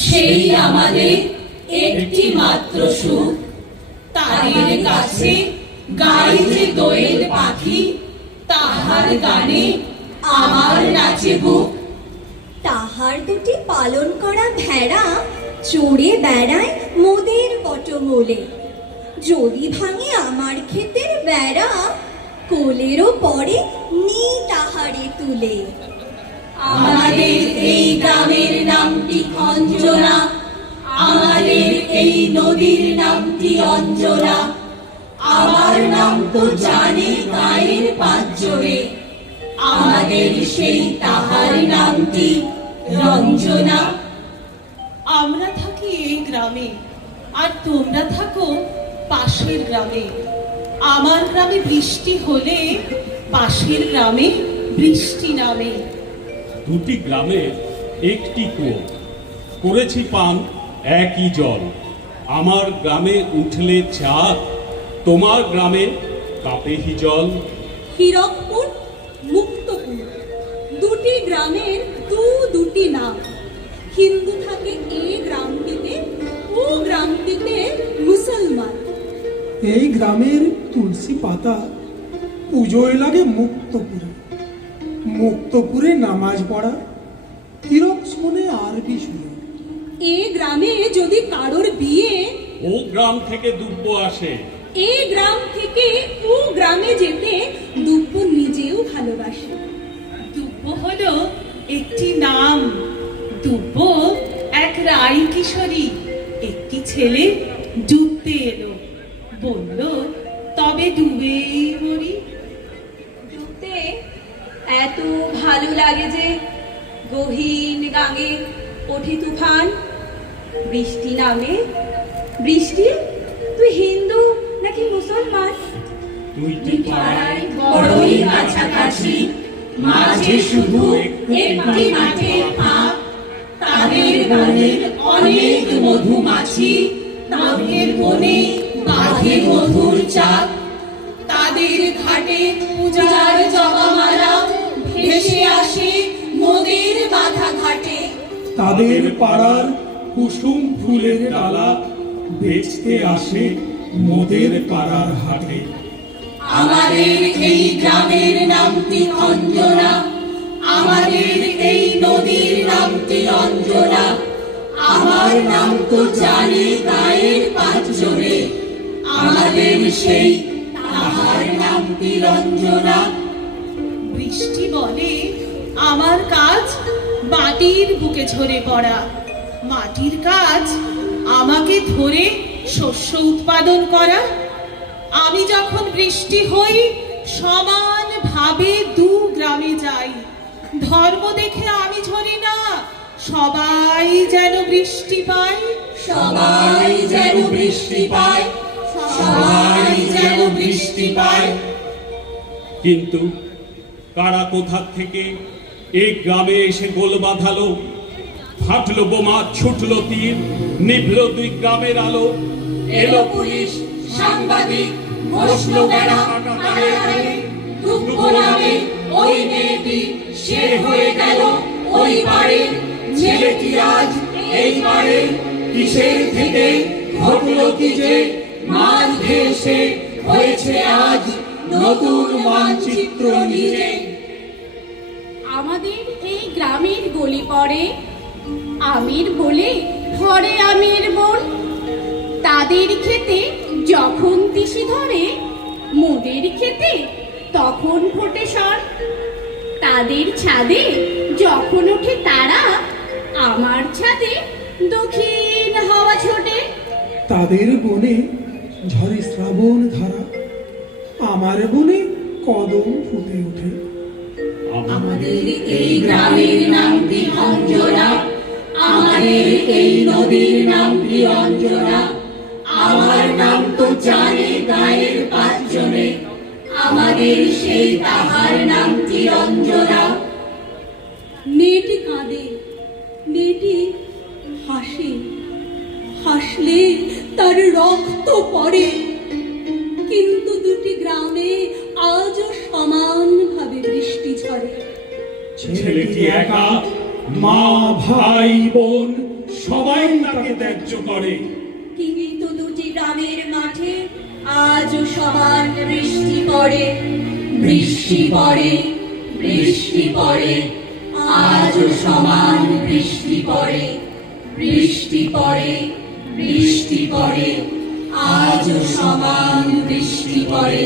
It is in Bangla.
সেই আমাদের একটি মাত্র সুখ। তাদের কাছে গাই যে দোয়েল পাখি, তাহার গানে আমার নাচে বুক। তাহার দুটি পালন করা ভেড়া চড়ে বেড়ায় মোদের পটমূলে। যদি ভাঙে আমার ক্ষেতের বেড়া, কোলেরও পরে নি তাহারে তুলে। আমাদের এই গ্রামের নামটি অঞ্জনা, আমাদের এই নদীর নামটি অঞ্জনা। আমার নাম তো জানে গায়ের পাঁচজনে, আমাদের সেই তাহার নামটি রঞ্জনা। আমরা থাকি এই গ্রামে, আর তোমরা থাকো পাশের গ্রামে। আমার গ্রামে বৃষ্টি হলে পাশের গ্রামে বৃষ্টি নামে। দুটি গ্রামে একটি কুয়ো, করেছি পান একই জল। আমার গ্রামে উঠলে চাঁদ, তোমার গ্রামে কাপেহি জল। হীরকপুর, মুক্তপুর, দুটি গ্রামের দুটি নাম। হিন্দু থাকে এই গ্রামটিতে, ও গ্রামটিতে মুসলমান। এই গ্রামের তুলসী পাতা পুজোয় লাগে মুক্তপুরে। মুক্তপুরে নামাজ পড়া, হীরক শোনে আরবি শুনে। এই গ্রামে যদি কারোর বিয়ে, ও গ্রাম থেকে দুব্য আসে। এই গ্রাম থেকে ও গ্রামে যেতে দুব্য নিজেও ভালোবাসে। দুব্য হলো একটি নাম। দুব্য এক রাই কিশোরী। একটি ছেলে ডুবতে এলো, বলল তবে ডুবেই মরি। ডুবতে এত ভালো লাগে যে গহীন গাঙে ওঠে তুফান। বৃষ্টি নামে। বৃষ্টি, তুই হিন্দু নাকি মুসলমান? দুইটি পাড়ায় বড়ই কাছাকাছি, মাঝে শুধু একটি মাঠের ফাঁক। তাদের বনের অনেক মধুমাছি, তাদের বনে বাঁধে মধুর চাক। তাদের ঘাটে পূজার জবামালা ভেসে আসে মোদের মাথা ঘাটে। তাদের পাড়ার কুসুম ফুলের ডালা বেচতে আসে মোদের পাড়ার হাটে। আমাদের এই গ্রামের নামটি অঞ্জনা, আমাদের এই নদীর নামটি অঞ্জনা। আমার নাম তো জানে গায়ের পাঁচজনে, আমাদের সেই তাহার নামটি রঞ্জনা। বৃষ্টি বলে আমার কাজ মাটির বুকে ঝরে পড়া। মাটির কাজ আমাকে ধরে শস্য উৎপাদন করা। আমি যখন বৃষ্টি হই সমানভাবে দু গ্রামে যাই। ধর্ম দেখে আমি ঝরি না, সবাই যেন বৃষ্টি পায়। সবাই যেন বৃষ্টি পায়, সবাই যেন বৃষ্টি পায়। কিন্তু কারা কোথা থেকে এই গ্রামে এসে গোল বাঁধালো। ফাটলো বোমা, ছুটলো তীর, নিভলো দুই গ্রামের আলো। এলো পুলিশ, সাংবাদিক, বসলো বেড়া কাটারে আরে। দুব্য নামে ওই মেয়েটি, সে হয়ে গেল ওই বাড়ির ছেলেটি আজ এই বাড়ি। কিসের থেকে ঘটলো কি যে মাঝ ভেসে হয়েছে আজ নতুন মানচিত্র নিজে। আমাদের এই গ্রামের গলি পড়ে আমির বলে ঘরে আমির বোন। তাদের খেতে যখন তিসি ধরে, মোদের খেতে তখন ফোটে সন। তাদের ছাদে যখন ওঠে তারা, আমার ছাদে দক্ষিণ হাওয়া ছোটে। তাদের বনে ঝরে শ্রাবণ ধারা, আমার বনে কদম ফুটে ওঠে। আমাদের এই গ্রামের নামটি অঞ্জনা, আমাদের এই নদীর নামটি অঞ্জনা। আমার নাম তো জানে গায়ের পাঁচজনে, আমাদের সেই তাহার নামটি অঞ্জনা। মেয়েটি কাঁদে, মেয়েটি হাসে, হাসলে তার রক্ত পড়ে। কিন্তু দুটি গ্রামে আজও সমানভাবে বৃষ্টি ঝরে। ছেলেটি একা, মা ভাই বোন সবাই তাকে ত্যায্য করে। কিন্তু দুটি গ্রামের মাঠে আজও সমান বৃষ্টি পড়ে, বৃষ্টি পড়ে, বৃষ্টি পড়ে, আজও সমান বৃষ্টি পড়ে, বৃষ্টি পড়ে, বৃষ্টি পড়ে, আজও সমান বৃষ্টি পড়ে।